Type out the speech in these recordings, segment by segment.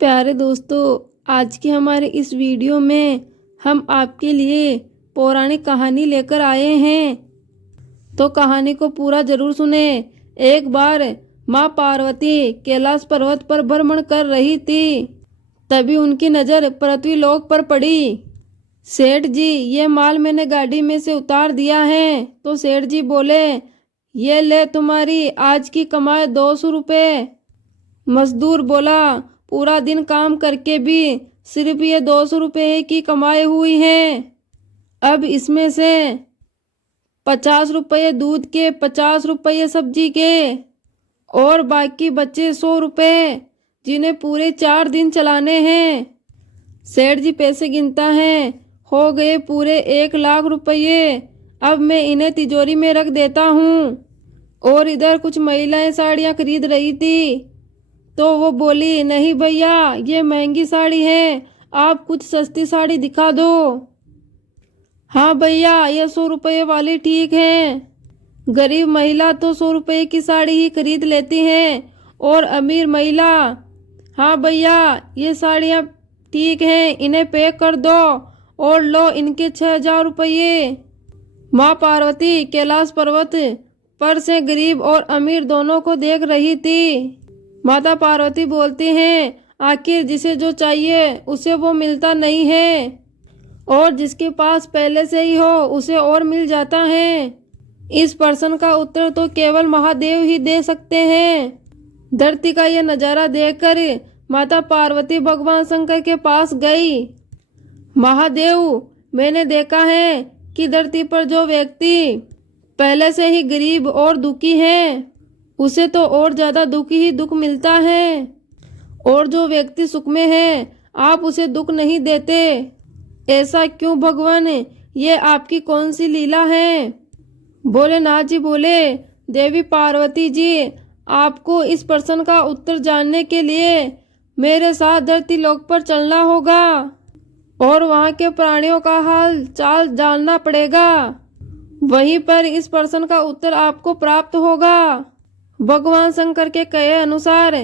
प्यारे दोस्तों, आज की हमारे इस वीडियो में हम आपके लिए पौराणिक कहानी लेकर आए हैं। तो कहानी को पूरा जरूर सुने। एक बार माँ पार्वती कैलाश पर्वत पर भ्रमण कर रही थी। तभी उनकी नज़र पृथ्वी लोक पर पड़ी। सेठ जी, ये माल मैंने गाड़ी में से उतार दिया है। तो सेठ जी बोले, ये ले तुम्हारी आज की कमाई 200 रुपये। मजदूर बोला, पूरा दिन काम करके भी सिर्फ ये 200 रुपये की कमाई हुई है। अब इसमें से 50 रुपये दूध के, 50 रुपये सब्जी के और बाकी बचे 100 रुपये, जिन्हें पूरे 4 दिन चलाने हैं। सेठ जी पैसे गिनता है। हो गए पूरे 1 लाख रुपये। अब मैं इन्हें तिजोरी में रख देता हूँ। और इधर कुछ महिलाएं साड़ियाँ खरीद रही थी। तो वो बोली, नहीं भैया, ये महंगी साड़ी है, आप कुछ सस्ती साड़ी दिखा दो। हाँ भैया, ये 100 रुपये वाली ठीक है। गरीब महिला तो 100 रुपये की साड़ी ही खरीद लेती है। और अमीर महिला, हाँ भैया, ये साड़ियाँ ठीक हैं, इन्हें पैक कर दो और लो इनके 6000 रुपये। माँ पार्वती कैलाश पर्वत पर से गरीब और अमीर दोनों को देख रही थी। माता पार्वती बोलती हैं, आखिर जिसे जो चाहिए उसे वो मिलता नहीं है, और जिसके पास पहले से ही हो उसे और मिल जाता है। इस प्रश्न का उत्तर तो केवल महादेव ही दे सकते हैं। धरती का यह नज़ारा देखकर माता पार्वती भगवान शंकर के पास गई। महादेव, मैंने देखा है कि धरती पर जो व्यक्ति पहले से ही गरीब और दुखी है, उसे तो और ज़्यादा दुख ही दुख मिलता है। और जो व्यक्ति सुख में है, आप उसे दुख नहीं देते। ऐसा क्यों भगवान? ये आपकी कौन सी लीला है? भोलेनाथ जी बोले, देवी पार्वती जी, आपको इस प्रश्न का उत्तर जानने के लिए मेरे साथ धरती लोक पर चलना होगा और वहाँ के प्राणियों का हाल चाल जानना पड़ेगा। वहीं पर इस प्रश्न का उत्तर आपको प्राप्त होगा। भगवान शंकर के कहे अनुसार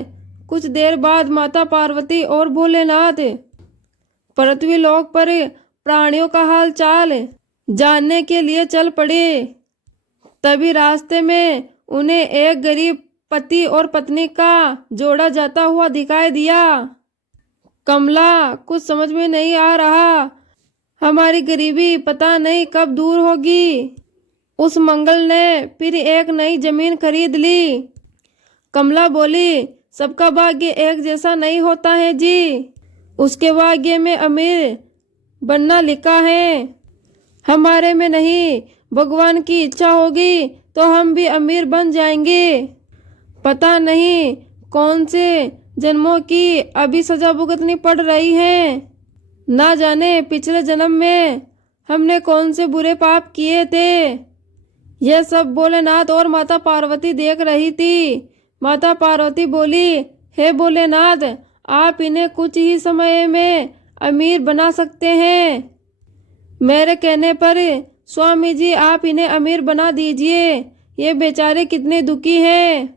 कुछ देर बाद माता पार्वती और भोलेनाथ पृथ्वी लोक पर प्राणियों का हाल चाल जानने के लिए चल पड़े। तभी रास्ते में उन्हें एक गरीब पति और पत्नी का जोड़ा जाता हुआ दिखाई दिया। कमला, कुछ समझ में नहीं आ रहा, हमारी गरीबी पता नहीं कब दूर होगी। उस मंगल ने फिर एक नई जमीन खरीद ली। कमला बोली, सबका भाग्य एक जैसा नहीं होता है जी। उसके भाग्य में अमीर बनना लिखा है, हमारे में नहीं। भगवान की इच्छा होगी तो हम भी अमीर बन जाएंगे। पता नहीं कौन से जन्मों की अभी सजा भुगतनी पड़ रही है। ना जाने पिछले जन्म में हमने कौन से बुरे पाप किए थे। यह सब भोलेनाथ और माता पार्वती देख रही थी। माता पार्वती बोली, हे भोलेनाथ, आप इन्हें कुछ ही समय में अमीर बना सकते हैं। मेरे कहने पर स्वामी जी आप इन्हें अमीर बना दीजिए, ये बेचारे कितने दुखी हैं।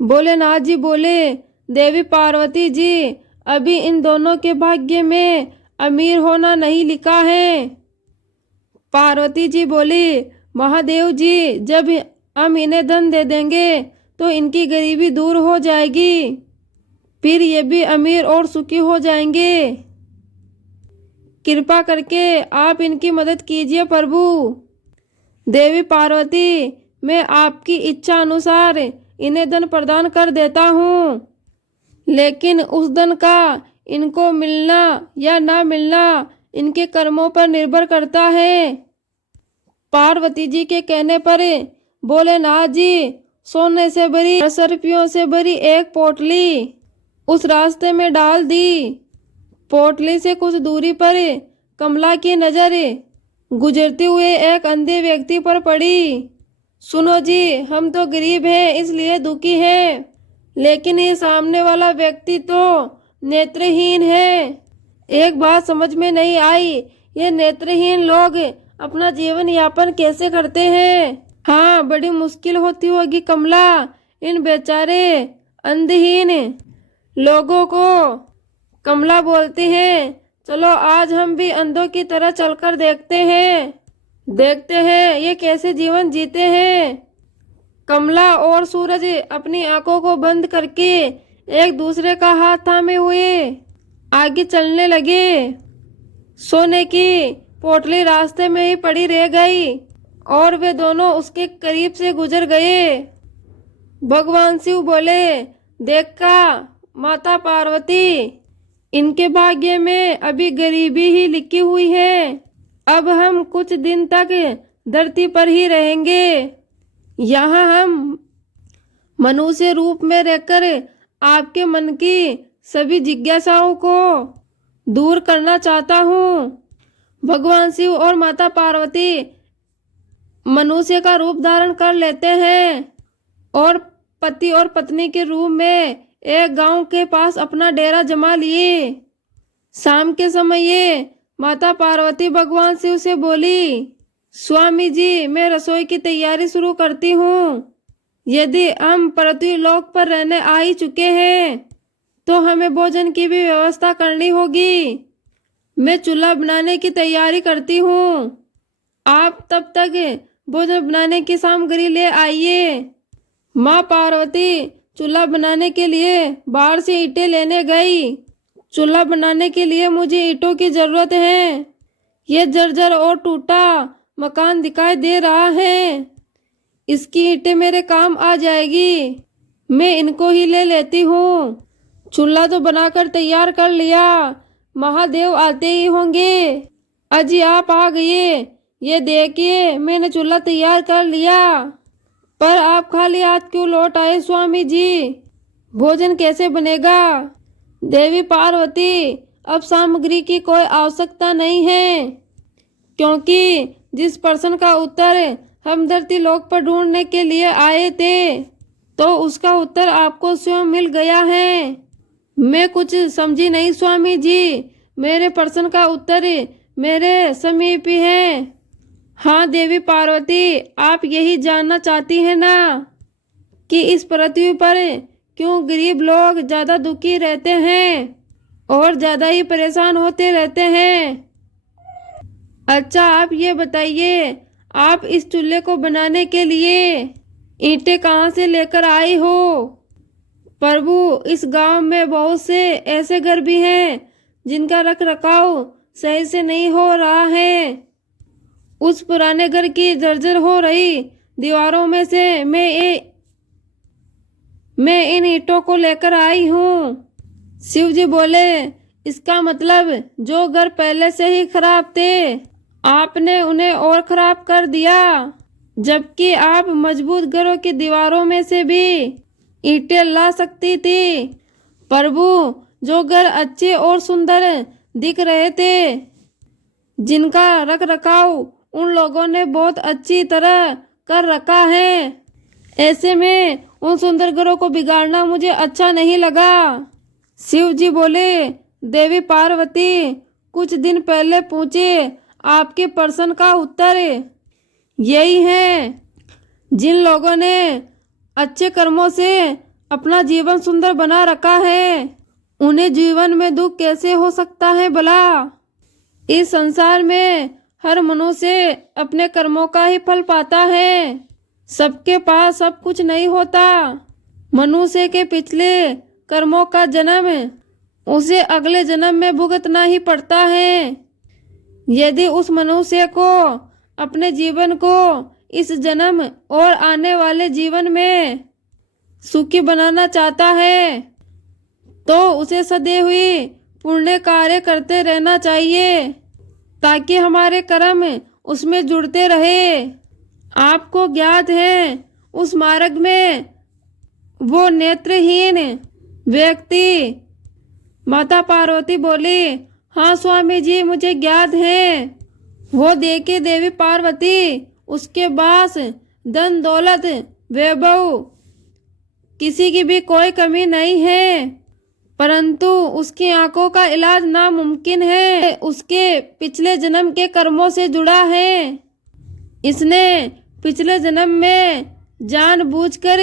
भोलेनाथ जी बोले, देवी पार्वती जी, अभी इन दोनों के भाग्य में अमीर होना नहीं लिखा है। पार्वती जी बोली, महादेव जी, जब हम इन्हें धन दे देंगे तो इनकी गरीबी दूर हो जाएगी, फिर ये भी अमीर और सुखी हो जाएंगे। कृपा करके आप इनकी मदद कीजिए प्रभु। देवी पार्वती, मैं आपकी इच्छा अनुसार इन्हें धन प्रदान कर देता हूँ, लेकिन उस धन का इनको मिलना या ना मिलना इनके कर्मों पर निर्भर करता है। पार्वती जी के कहने पर भोलेनाथ जी सोने से भरी, 10 रुपयों से भरी एक पोटली उस रास्ते में डाल दी। पोटली से कुछ दूरी पर कमला की नज़र गुजरते हुए एक अंधे व्यक्ति पर पड़ी। सुनो जी, हम तो गरीब हैं इसलिए दुखी हैं, लेकिन ये सामने वाला व्यक्ति तो नेत्रहीन है। एक बात समझ में नहीं आई, ये नेत्रहीन लोग अपना जीवन यापन कैसे करते हैं? हाँ, बड़ी मुश्किल होती होगी कमला, इन बेचारे अंधहीन लोगों को कमला बोलती है, चलो आज हम भी अंधों की तरह चलकर देखते हैं ये कैसे जीवन जीते हैं। कमला और सूरज अपनी आंखों को बंद करके एक दूसरे का हाथ थामे हुए आगे चलने लगे। सोने की पोटली रास्ते में ही पड़ी रह गई और वे दोनों उसके करीब से गुजर गए। भगवान शिव बोले, देखा माता पार्वती, इनके भाग्य में अभी गरीबी ही लिखी हुई है। अब हम कुछ दिन तक धरती पर ही रहेंगे। यहाँ हम मनुष्य रूप में रहकर आपके मन की सभी जिज्ञासाओं को दूर करना चाहता हूँ। भगवान शिव और माता पार्वती मनुष्य का रूप धारण कर लेते हैं और पति और पत्नी के रूप में एक गांव के पास अपना डेरा जमा लिए। शाम के समय ये माता पार्वती भगवान शिव से बोली, स्वामी जी, मैं रसोई की तैयारी शुरू करती हूँ। यदि हम पृथ्वी लोक पर रहने आ ही चुके हैं तो हमें भोजन की भी व्यवस्था करनी होगी। मैं चूल्हा बनाने की तैयारी करती हूँ, आप तब तक भोजन बनाने की सामग्री ले आइए। माँ पार्वती चूल्हा बनाने के लिए बाहर से ईंटें लेने गई। चूल्हा बनाने के लिए मुझे ईंटों की जरूरत है। ये जर्जर और टूटा मकान दिखाई दे रहा है, इसकी ईंटें मेरे काम आ जाएगी, मैं इनको ही ले लेती हूँ। चूल्हा तो बनाकर तैयार कर लिया, महादेव आते ही होंगे। अजी आप आ गए, ये देखिए मैंने चूल्हा तैयार कर लिया। पर आप खाली हाथ क्यों लौट आए स्वामी जी, भोजन कैसे बनेगा? देवी पार्वती, अब सामग्री की कोई आवश्यकता नहीं है, क्योंकि जिस प्रश्न का उत्तर हम धरती लोक पर ढूंढने के लिए आए थे तो उसका उत्तर आपको स्वयं मिल गया है। मैं कुछ समझी नहीं स्वामी जी, मेरे प्रश्न का उत्तर मेरे समीप ही है। हाँ देवी पार्वती, आप यही जानना चाहती हैं ना कि इस पृथ्वी पर क्यों गरीब लोग ज़्यादा दुखी रहते हैं और ज़्यादा ही परेशान होते रहते हैं। अच्छा आप ये बताइए, आप इस चूल्हे को बनाने के लिए ईंटें कहाँ से लेकर आई हो? प्रभु, इस गांव में बहुत से ऐसे घर भी हैं जिनका रख रखाव सही से नहीं हो रहा है। उस पुराने घर की जर्जर हो रही दीवारों में से मैं इन ईंटों को लेकर आई हूँ। शिव जी बोले, इसका मतलब जो घर पहले से ही खराब थे आपने उन्हें और खराब कर दिया, जबकि आप मजबूत घरों की दीवारों में से भी ईंटें ला सकती थी। प्रभु, जो घर अच्छे और सुंदर दिख रहे थे, जिनका रख रखाव उन लोगों ने बहुत अच्छी तरह कर रखा है, ऐसे में उन सुंदर घरों को बिगाड़ना मुझे अच्छा नहीं लगा। शिव जी बोले, देवी पार्वती, कुछ दिन पहले पूछे आपके प्रश्न का उत्तर यही है। जिन लोगों ने अच्छे कर्मों से अपना जीवन सुंदर बना रखा है, उन्हें जीवन में दुख कैसे हो सकता है भला? इस संसार में हर मनुष्य अपने कर्मों का ही फल पाता है, सबके पास सब कुछ नहीं होता। मनुष्य के पिछले कर्मों का जन्म उसे अगले जन्म में भुगतना ही पड़ता है। यदि उस मनुष्य को अपने जीवन को इस जन्म और आने वाले जीवन में सुखी बनाना चाहता है तो उसे सदैव ही पुण्य कार्य करते रहना चाहिए, ताकि हमारे कर्म उसमें जुड़ते रहे। आपको ज्ञात है, उस मार्ग में वो नेत्रहीन व्यक्ति। माता पार्वती बोली, हाँ स्वामी जी, मुझे ज्ञात है। वो देखे देवी पार्वती, उसके पास धन दौलत वैभव किसी की भी कोई कमी नहीं है, परंतु उसकी आंखों का इलाज नामुमकिन है। उसके पिछले जन्म के कर्मों से जुड़ा है। इसने पिछले जन्म में जानबूझकर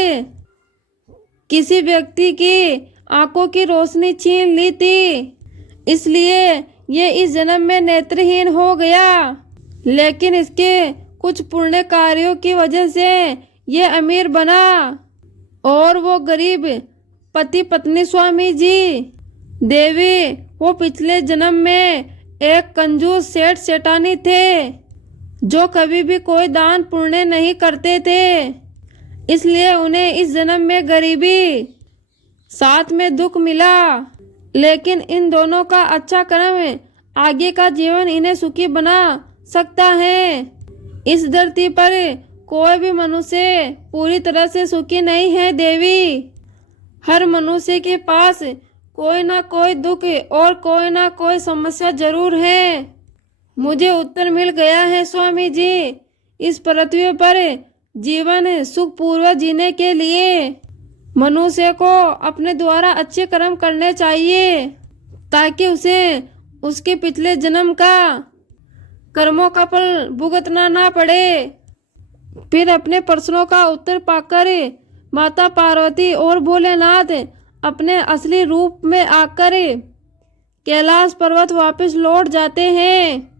किसी व्यक्ति की आंखों की रोशनी छीन ली थी, इसलिए ये इस जन्म में नेत्रहीन हो गया। लेकिन इसके कुछ पुण्य कार्यों की वजह से ये अमीर बना और वो गरीब पति पत्नी स्वामी जी देवी वो पिछले जन्म में एक कंजूस सेठ सेठानी थे जो कभी भी कोई दान पुण्य नहीं करते थे। इसलिए उन्हें इस जन्म में गरीबी साथ में दुख मिला। लेकिन इन दोनों का अच्छा कर्म आगे का जीवन इन्हें सुखी बना सकता है। इस धरती पर कोई भी मनुष्य पूरी तरह से सुखी नहीं है देवी। हर मनुष्य के पास कोई ना कोई दुख और कोई ना कोई समस्या जरूर है। मुझे उत्तर मिल गया है स्वामी जी। इस पृथ्वी पर जीवन सुखपूर्वक जीने के लिए मनुष्य को अपने द्वारा अच्छे कर्म करने चाहिए ताकि उसे उसके पिछले जन्म का कर्मों का फल भुगतना ना पड़े। फिर अपने प्रश्नों का उत्तर पाकर माता पार्वती और भोलेनाथ अपने असली रूप में आकर कैलाश पर्वत वापस लौट जाते हैं।